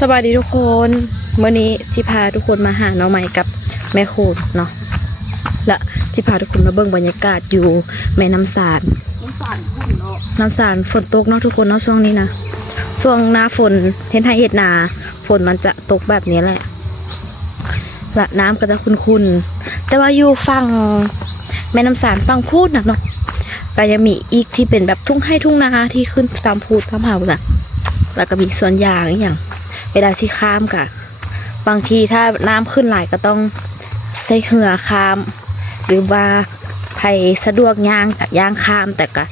สวัสดีทุกคนเมื่อนี้จิพาทุกคนมาหาน้องใหม่กับแม่โคดเนาะและจิพาทุกคนมาเบิ่งบรรยากาศอยู่แม่น้ำสารน้ำสารฝนตกเนาะทุกคนเนาะช่วงนี้นะช่วงหน้าฝนเห็นไทยเห็ดนาฝนมันจะตกแบบนี้แหละและน้ำก็จะขุ่นๆแต่ว่าอยู่ฝั่งแม่น้ำสารฝั่งพูดนะเนาะก็ยังมีอีกที่เป็นแบบทุ่งไร่ทุ่งนาที่ขึ้นตามพูดตามเฮาน่ะแล้วก็มีสวนยางอย่างเวลาที่ข้ามกะบางทีถ้าน้ำขึ้นหลายก็ต้องใส่เหือข้ามหรือว่าใครสะดวกย่างกับย่างข้ามแต่กะ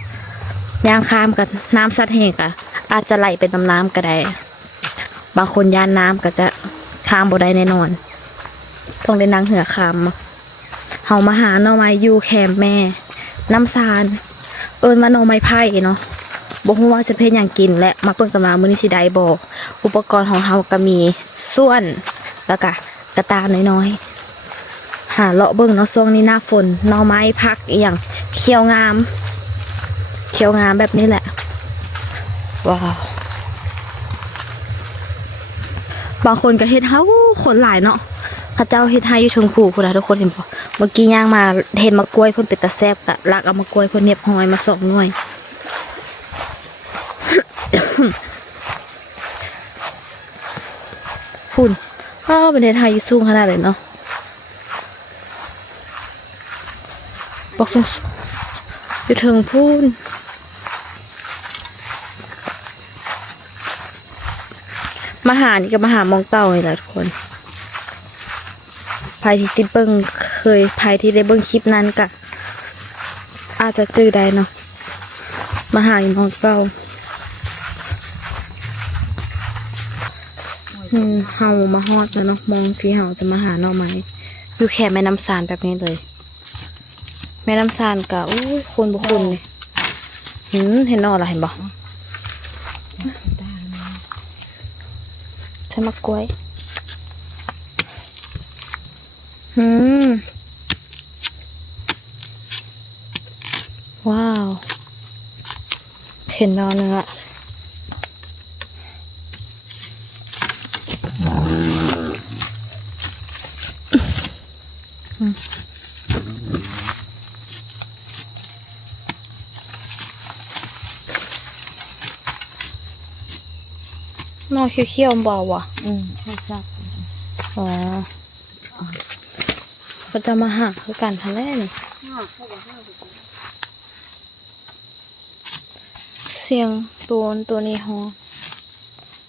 ย่างข้ามกับน้ำซัดแห้งกะอาจจะไหลเป็นน้ำก็ได้บางคนย่านน้ำก็จะข้ามบ่ได้แน่นอนต้องได้นั่งเหือข้ามเฮามาหาหน่อไม้อยู่แคมป์แม่น้ำซานมาหน่อไม้ไผ่เนาะบ่ฮู้ว่าจะเป็นอย่างกินและมาเปิ่งกันมามื้อนี้สิได้บ่อุปกรณ์ของเฮาก็มีส่วนแล้วก็กระตาน้อยๆหาเลาะเบิ่งเนาะช่วงนี้หน้าฝนหน่อไม้ผักอีหยังเขียวงามแบบนี้แหละว้าวบางคนก็เฮ็ดเฮาคนหลายเนาะเขาเจ้าเฮ็ดให้อยู่เทิงภูพุ่นน่ะทุกคนเห็นบ่เมื่อกี้ย่างมาเห็นมะกล้วยเพิ่นเป็นตาแซ่บก็ลักเอามะกล้วยเพิ่นเน็บหอยมา2หน่วยพุ่นประเทศไทยสูงขนาดเลยเนาะบอกสูงอยู่ถึงพุ่นมาหานี่ก็มาหามองเต่าเลยแหละทุกคนภายที่ติดเบิ้งเคยภายที่ได้เบิ้งคลิปนั้นกะอาจจะจื้อได้เนาะมาหาอยู่มองเต่าเฮามาฮอดแล้วเนาะมองที่เฮาจะมาหาหน่อไม้อยู่แค่แม่น้ำสารแบบนี้เลยแม่น้ำสารกะอู้คนบุคคลเลยเห็นหน่อละเห็นบ่ใช่มะกล้วยว้าวเห็นหน่อเนื้อนอเขียวๆเบาว่ะใช่ครับอ๋อก็จะมาหาคือกันทันแรกนี่เสียงตัวนี้ฮอ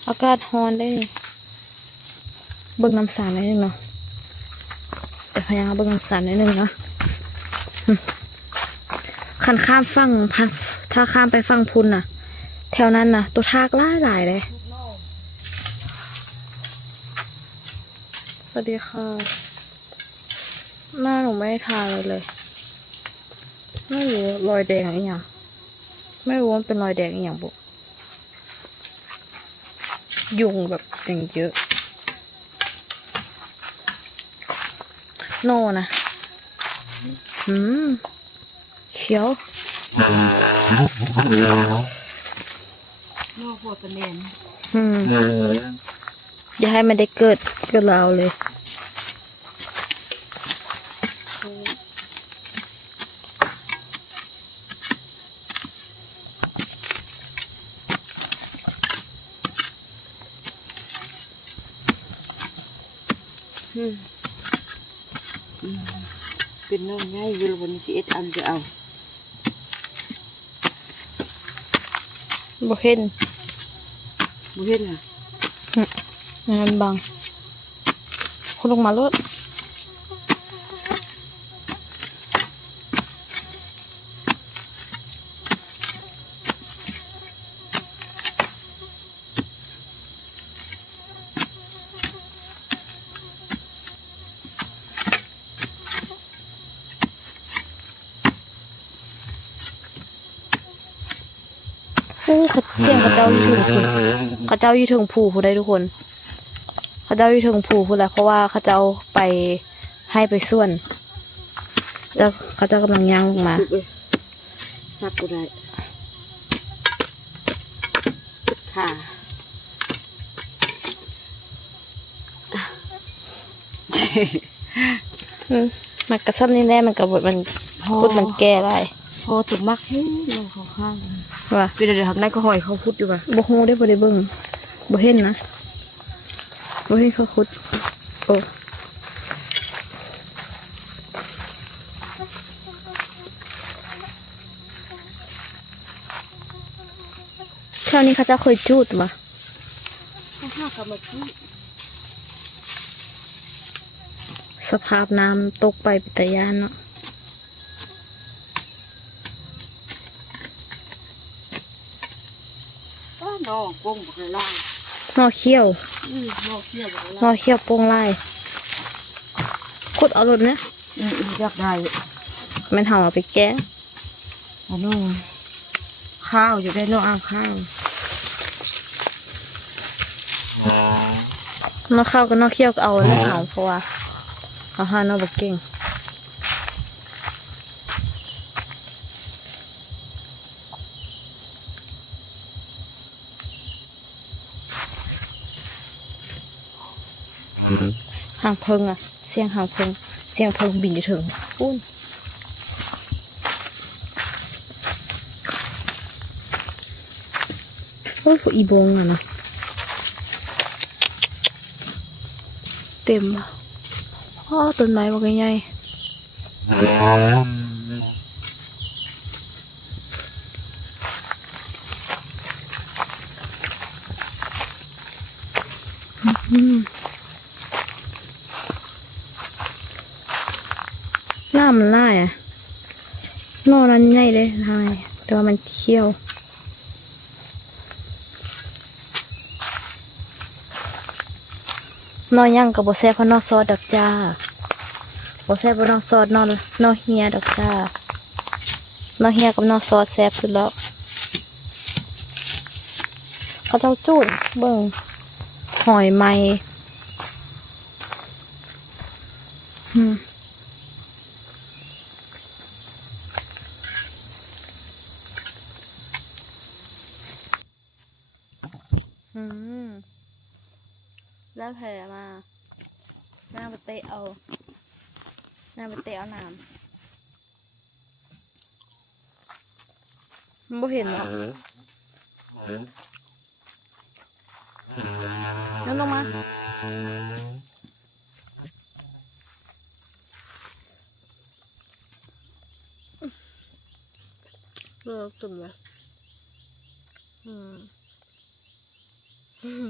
อากาศฮอนได้เบิ่งน้ำสารนิดนึงเนาะแต่พยายามเบิ่งน้ำสารนิดนึงเนาะขันข้ามฝั่งถ้าข้ามไปฝั่งพุนน่ะแถวนั้นน่ะตัวทากหลายเลยสวัสดีค่ะหน้าหนูไม่ได้ทาเลยไม่รู้รอยแดงอะไรอย่างไม่รู้ว่าเป็นรอยแดงอย่างบุยุงแบบอย่างเยอะโน่นะเขียวนอกหัวตะเลนอย่าให้มันได้เกิดราวเลยเป็นน้องง่ายอยู่วันนี้ที่อันจะเอาบ่เห็นอ่ะงั้นบังคุณลงมาลดเสียงเขาเจ้าอยู่ถึงเขาเจ้าอยู่ถึงผู้ได้ทุกคนเขาเจ้าอยู่ถึงผู้แหละเพราะว่าเขาเจ้าไปให้ไปส่วนแล้วเขาเจ้ากำลังย่างลงมาซับอะไรค่ะ มันกระซับนี่แน่มันกระบดมันพุดมันแก่ได้ พอถูกมักให้ลงข้าง ว่า ๆเป็นอะไรครับนายก็หอยเขาพุดอยู่ป่ะ บ่ฮู้ได้บ่ได้เบิ่งบ่เห็นนะบ่เห็นเขาขุดโอ้แถวนี้เขาจะเคยจูดบ่ ห้ากับมาที่ สภาพน้ำตกไปปิตยานเนาะ น้องกงบักลาย นอเขี้ยว น้องเที่ยวบัก น ลา อย เขี้ยวโป่งลายขุดเอารถนะ อยากได้ แมันเห่าเอาไปแกง อันนู้นข้าวอยู่ได้น้องอ่างข้าวน อเข้าวกับนอเขี้ยวก็เอาแล้วเห่าเพราะว่าเอาหานอบ่เก่งหางเพิงอ่ะเสียงหางเพิงเสียงเพิงบินอยู่ถึงปุ้นโอ้ยพวกอีบงอ่ะนะเต็มอ่ะอ๋อต้นไม้บางใหญ่อืมน้ำมันไล่อะนอนั้นใหญ่เลยทายแต่ว่ามันเขี้ยวนอย่างกับบแซ่บเพราะนอซอสดักจ้าบแซ่บเพราะนอซอสนอเฮียดักจ้านอเฮียกับนอซอสแซ่บสุดแล้วเขาเจ้าจูดเบิ่งหอยไหมอืมอืมแล้วแผลมาหน้าไปเตะเอาหน้าไปเตะเอาน้ำมันบ่เห็นหรอกนั่นลงมาเลิกตุ่มเลยอืมอืม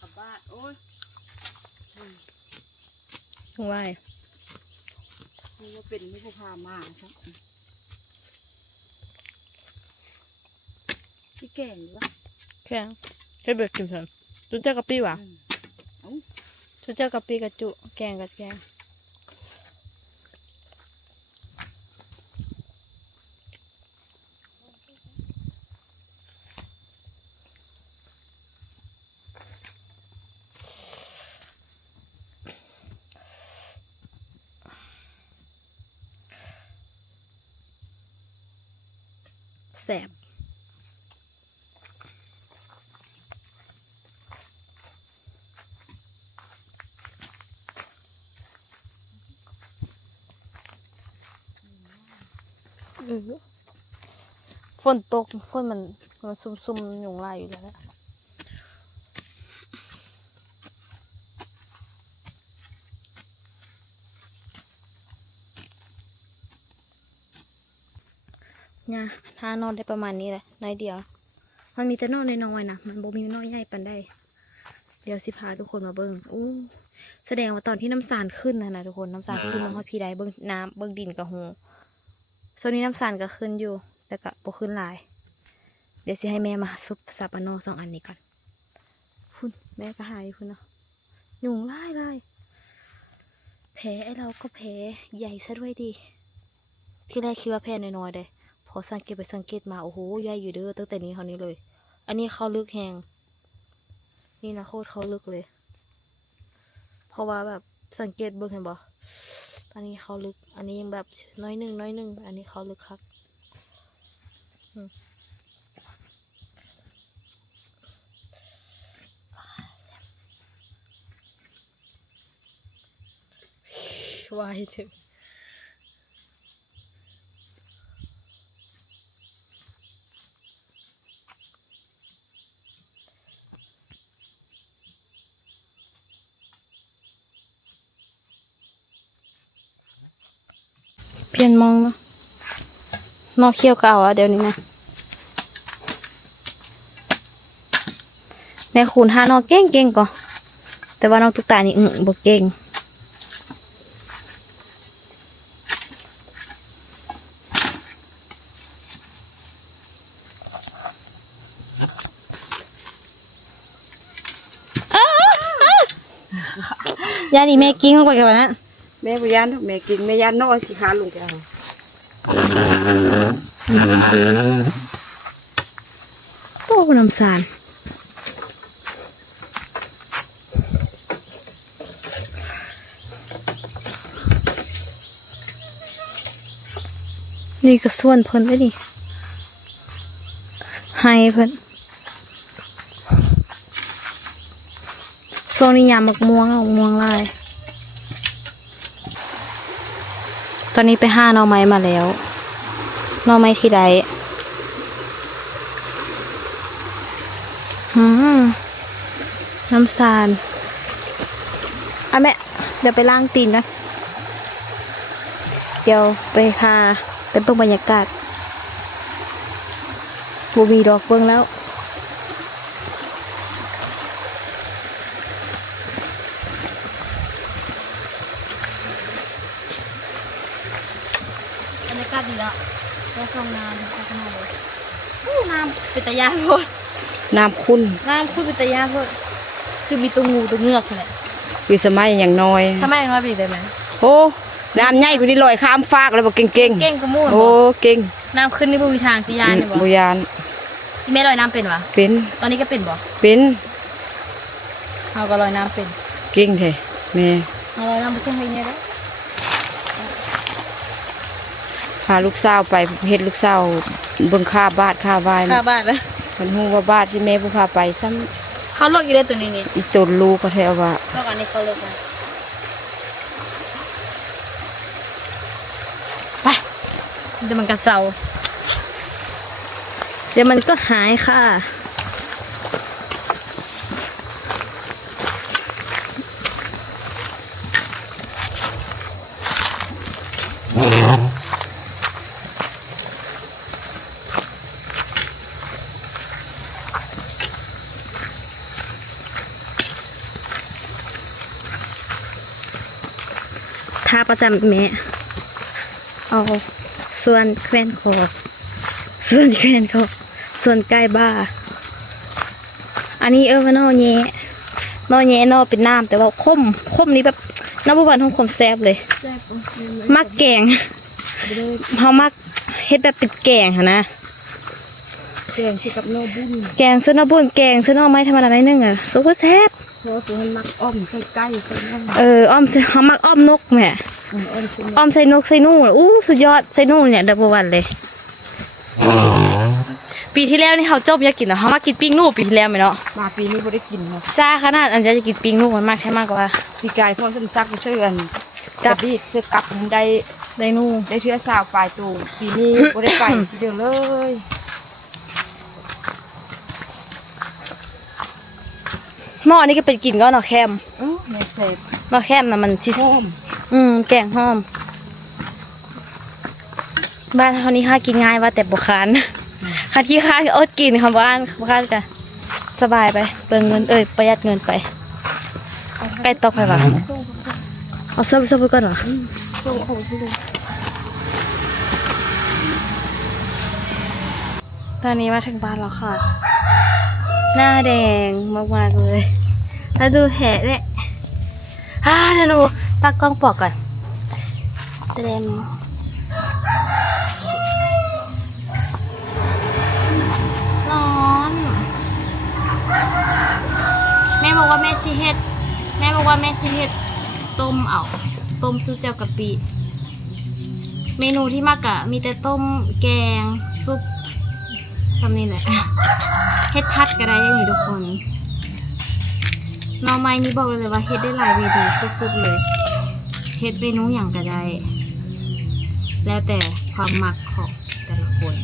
กับบ้านโอ้ย ไหว นี่ว่าเป็นไม่ผู้พามาครับพี่แก่งหรือวะ แข็งให้เบิดกินเถอะจุ๊จ้ากะปิวะจุ๊จ้ากะปิกะจุแกงกับแกงแสบฝนตกฝนมันซุ่มๆยุงลายอยู่แล้วเนี่ยถ้านอนได้ประมาณนี้แหละน้อยเดียว มันมีแต่นอนน้อยๆนะมันบ่มีนอนใหญ่ปานใดเดี๋ยวสิพาทุกคนมาเบิ่งอู้แสดงว่าตอนที่น้ำสารขึ้นนะทุกคนน้ำสารขึ้นมาฮอดพี่ได้เบิ่งน้ำเบิ่งดินกับหูส่วนนี้น้ำสารก็ขึ้นอยู่แต่ก็บ่ขึ้นหลาย เดี๋ยวสิให้แม่มาซุปซาปาโนสองอันนี้ก่อนคุณแม่ก็หายคุณเนาะยุงไล่แผลไอ้เราก็แผลใหญ่ซะด้วยดิที่แรกคิดว่าแผลน้อยๆเลยพอ เขาสังเกตไปสังเกตมาโอ้โหใหญ่อยู่เด้อตั้งแต่นี้เขานี้เลย อันนี้เขาลึกแหงนี่นะโคตรเขาลึกเลย เพราะว่าแบบสังเกตเบิ่งเห็นบ่อันนี้เขาลึก อันนี้ยังแบบน้อยหนึ่งอันนี้เขาลึกครับวายถึงเปลี่ยนมองเนาะนอกเขี้ยวเก่าอ่ะเดี๋ยวนี้นะแม่คูณหานอกเก่งก่อนแต่ว่านอกตุ๊กตานี่บ่เก่งยานี่แม่กิ้งลงไปกันนะ แม่บ่ยานแม่กินแม่ยานน้อยสิหาลงไปเอา โอ้น้ำสารนี่ก็ส่วนเพิ่นไว้ดิให้เพิ่นช่วงนี้ยามมะม่วงลายตอนนี้ไปห้าหน่อไม้มาแล้วหน่อไม้ที่ใดน้ำสารแม่เดี๋ยวไปล้างตีนนะเดี๋ยวไปพาไปเบิ่งบรรยากาศบูมีดอกเบิ่งแล้วบรรยากาศดีแล้วก็ส่งน้ำข้างนอกเลยน้ำเป็นตะยานโพด น้ำคุณ น้ำเป็นตะยานโพดคือมีตัวงูตัวเงือกแหละ วิสมัยอย่างน้อย ทำไมน้อยไปได้ไหม โอ้น้ำใหญ่กว่านี้ลอยข้ามฟากเลยบอกเก่ง เก่งกว่ามูน โอ้เก่ง น้ำขึ้นนี่บ่มีทางสิยานเนี่ยบ่ บุยาน ที่แม่ลอยน้ำเป็นวะ เป็น ตอนนี้ก็เป็นบ่ เป็น เราก็ลอยน้ำเป็น เก่งแท้แม่ เราลอยน้ำไปเครื่องบินเนี่ยแล้ว พาลูกสาวไปเฮ็ดลูกสาวเบิ่งค่าบ้านค่าบ้าน ค่าบ้านนะ มันฮู้ว่าบ้านที่แม่ผู้พาไปซ้ เขาเลิกอยู่เลยตัวนี้นี่ ำอีจนลูกก็แท้ว่า เลิกอันนี้เขาเลิกนะไปเดี๋ยวมันกระเซาเดี๋ยวมันก็หายค่ะท่าประจำแม่เอาส่วนแควนคอส่วนใกล้บ้าอันนี้ว่านอแย่นอเป็นน้ำแต่ว่าคมนี้แบบน้ำบุบันของคมแซ่บเลยมักแกงเขามักเฮ็ดแบบเป็นแกงค่ะนะ แกงที่กับโนบุญ แกงเส้นบุญแกงเส้นไม้ธรรมดาหน่อยนึงอ่ะซุปเปอร์แซ่บ เพราะตัวมันมักอ้อมใกล้ใกล้ใกล้นั่น อ้อมเขามักอ้อมนกแม่ อ้อมใส่นกใส่นู่นอู้สุดยอดใส่นู่นเนี่ยดับเบิลวันเลย ปีที่แล้วนี่เขาจบอยากกินเนาะเขามากินปิ้งนู่ปีที่แล้วไหมเนาะ มาปีนี้บ่ได้กินเนาะ จ้าขนาดอันจะกินปิ้งนู่มันมากแค่มากกว่า พี่กายพ่อสมซักไปช่วยกันกับดีเสื้อกลับได้ ได้นู่ ได้เทื่อสาวปลายตูปีนี้บ่ได้ไปสิเดียวเลย หม้อนี่ก็เป็นกินก็เนาะแคม แม่เสพ เนาะแคมนะมันชิ หอม แกงหอม บ้านเขานี่หากินง่ายว่าแต่บุคานคันที่ค้าอดกินคำว่าบุคานกันสบายไปเปิงเงินประหยัดเงินไปใกล้ตอกไปวะเอาเสื้อไปก่อนเหรอ ส่งของที่ดู ตอนนี้มาถึงบ้านแล้วค่ะ หน้าแดงมากๆเลยแล้วดูแผลเนี่ยเดี๋ยวหนูตั้งกล้องปอกก่อนเต็ม สิเฮ็ดแม่บอกว่าแม่สิเฮ็ดต้มเอาต้มซุปเจ้ากะปิเมนูที่มากอะมีแต่ต้มแกงซุปทำนี่แหละเฮ็ดพัดก็ได้ยังอยู่ทุกคนหน่อไม้นี้บอกเลยว่าเฮ็ดได้หลายเมนูสุดๆเลยเฮ็ดเมนูอย่างก็ได้แล้วแต่ความมักของแต่ละคน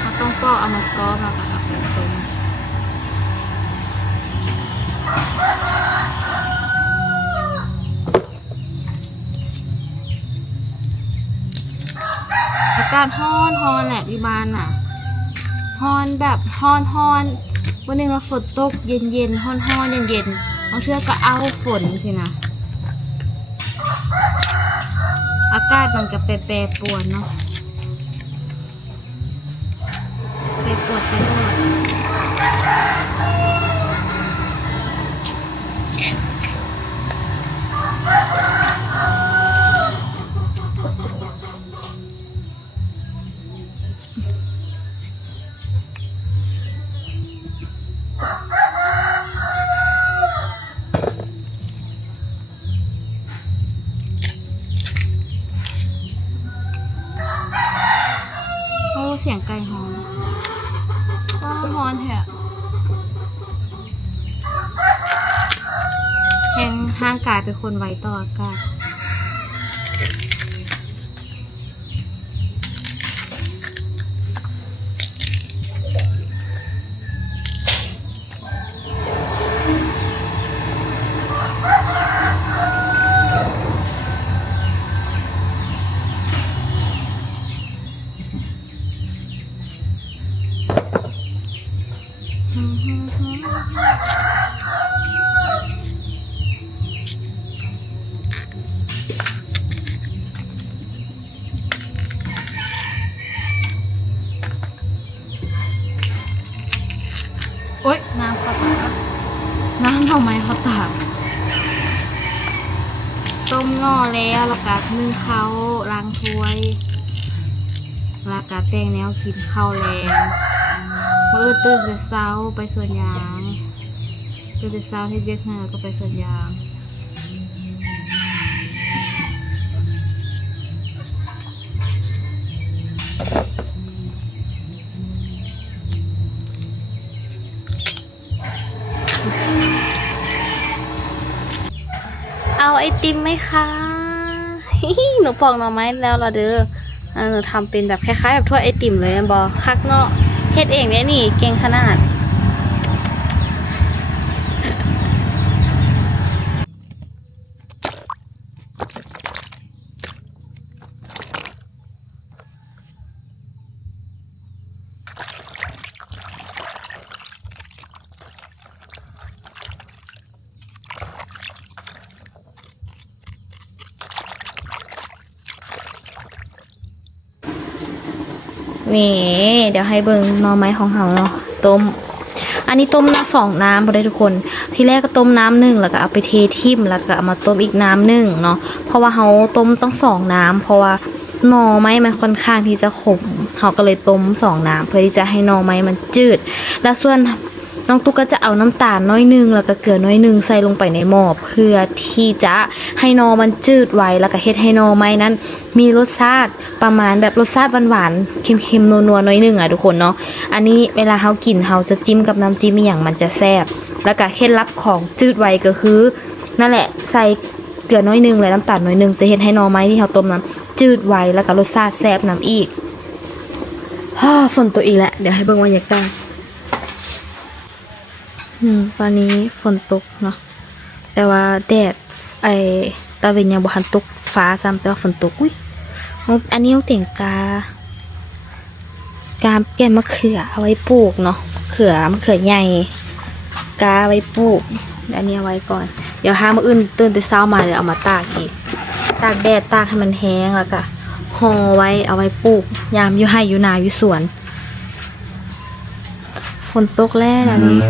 เราต้องปอกเอามาซ้อมแล้วก็เอาไปต้มอากาศฮ้อนแหละที่บ้านน่ะฮ้อนแบบฮ้อนวันหนึ่งเราฝนตกเย็นฮ้อนเย็นบางเทื่อก็เอาฝนสินะอากาศมันก็แปรปรวนเนาะแปรปรวนไปหมดโอ้เสียงไก่ฮอนฮอนแท้แห่งห้างกายเป็นคนไว้ต่ออากาศโอ๊ยน้ำเขาตากน้ำทำไมเขาตากต้มหน่อแล้วแล้วก็นึ่งข้าวล้างถ้วยแล้วก็แต่งแนวกินข้าวแล้วเมื่อตื่นแต่เช้าไปสวนยางตื่นแต่เช้าให้เรียกงานก็ไปสวนยางเอาไอติมไหมคะ หนูปอกหน่อไม้แล้วล่ะเด้อหนูทำเป็นแบบคล้ายๆแบบถ้วยไอติมเลยบอคักเนาะเฮ็ดเองเนี่ยนี่เก่งขนาดนี่เดี๋ยวให้เบิ่งหน่อไม้ของเราเนาะต้มอันนี้ต้มน้ำ2 น้ำพอได้ทุกคนที่แรกก็ต้มน้ำ1แล้วก็เอาไปเททิ่มแล้วก็เอามาต้มอีกน้ำ1เนาะเพราะว่าเขาต้มต้อง2 น้ำเพราะว่าหน่อไม้มันค่อนข้างที่จะขมเขาก็เลยต้ม2 น้ำเพื่อที่จะให้หน่อไม้มันจืดและส่วนน้องตุ๊กก็จะเอาน้ำตาลน้อยนึงแล้วก็เกลือน้อยนึงใส่ลงไปในหม้อเพื่อที่จะให้หน่อมันจืดไว้แล้วก็เฮ็ดให้หน่อไม้นั้นมีรสชาติประมาณแบบรสชาติหวานๆเค็มๆนัวๆน้อยนึงอ่ะทุกคนเนาะอันนี้เวลาเฮากินเฮาจะจิ้มกับน้ำจิ้มอีหยังมันจะแซ่บแล้วก็เคล็ดลับของจืดไว้ก็คือนั่นแหละใส่เกลือน้อยนึงและน้ำตาลน้อยนึงจะเฮ็ดให้หน่อไม้ที่เฮาต้มนั้นจืดไว้แล้วก็รสชาติแซ่บนำอีกฝนตกอีกแล้วเดี๋ยวให้เบิ่งบรรยากาศตอนนี้ฝนตกเนาะแต่ว่าแดดตะเวนยังบ่ทันตกฟ้าซ้ำแต่ว่าฝนตกอุ้ยอันนี้ต้องเต่งกาแกมมะเขือเอาไว้ปลูกเนาะมะเขือใหญ่กาไว้ปลูกอันนี้เอาไว้ก่อนเดี๋ยวหามื้ออื่นตื่นแต่เช้ามาเดี๋ยวเอามาตากอีกตากแดดตากให้มันแห้งแล้วก็ห่อไว้เอาไว้ปลูกยามอยู่ไร่อยู่นาอยู่สวนฝนตกแล้วอันนี้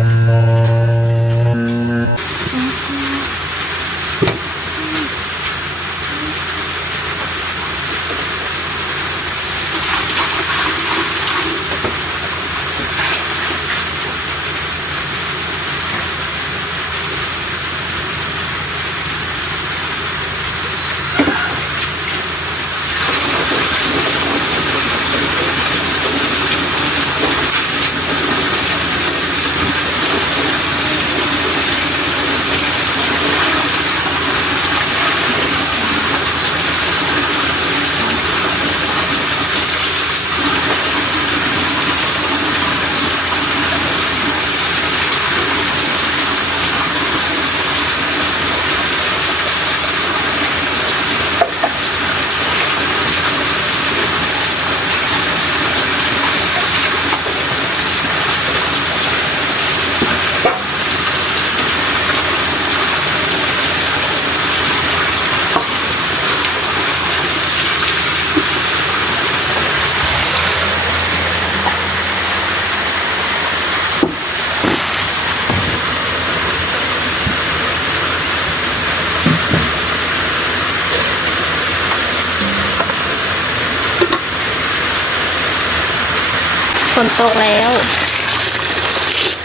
นตกแล้ว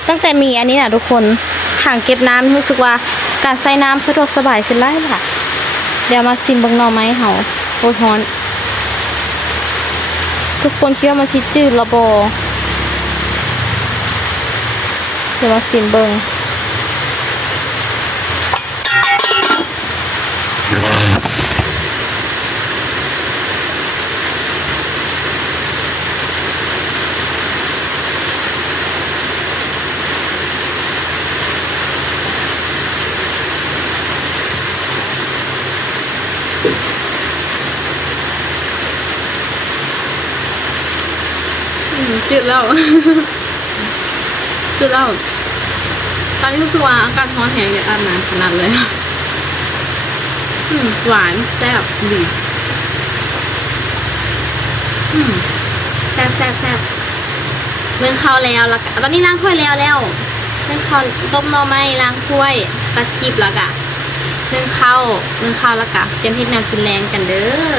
ตั้งแต่มีอันนี้นะทุกคนถังเก็บน้ำรู้สึกว่าการใส่น้ำสะดวกสบายขึ้นไล่ค่ะเดี๋ยวมาซิมเบังหน่อไม้เฮาโอ้ยฮ้อนทุกคนคิดว่ามันสิจืดระบอเดี๋ยวมาซิมเบิงจืดแล้ว จืดแล้วตอนนี้รู้สึกว่าอาการท้องแห้งเนี่ยอาบน้ำขนาดเลยหวานแซ่บดีแซ่บเมื่อข้าวแล้วตอนนี้ล้างถ้วยแล้วเมื่อข้าวต้มหน่อไม้ล้างถ้วยตัดคลิปแล้วกะนึ่งข้าวแล้วกะเตรียมเฮ็ดแนวกินแรงกันเด้อ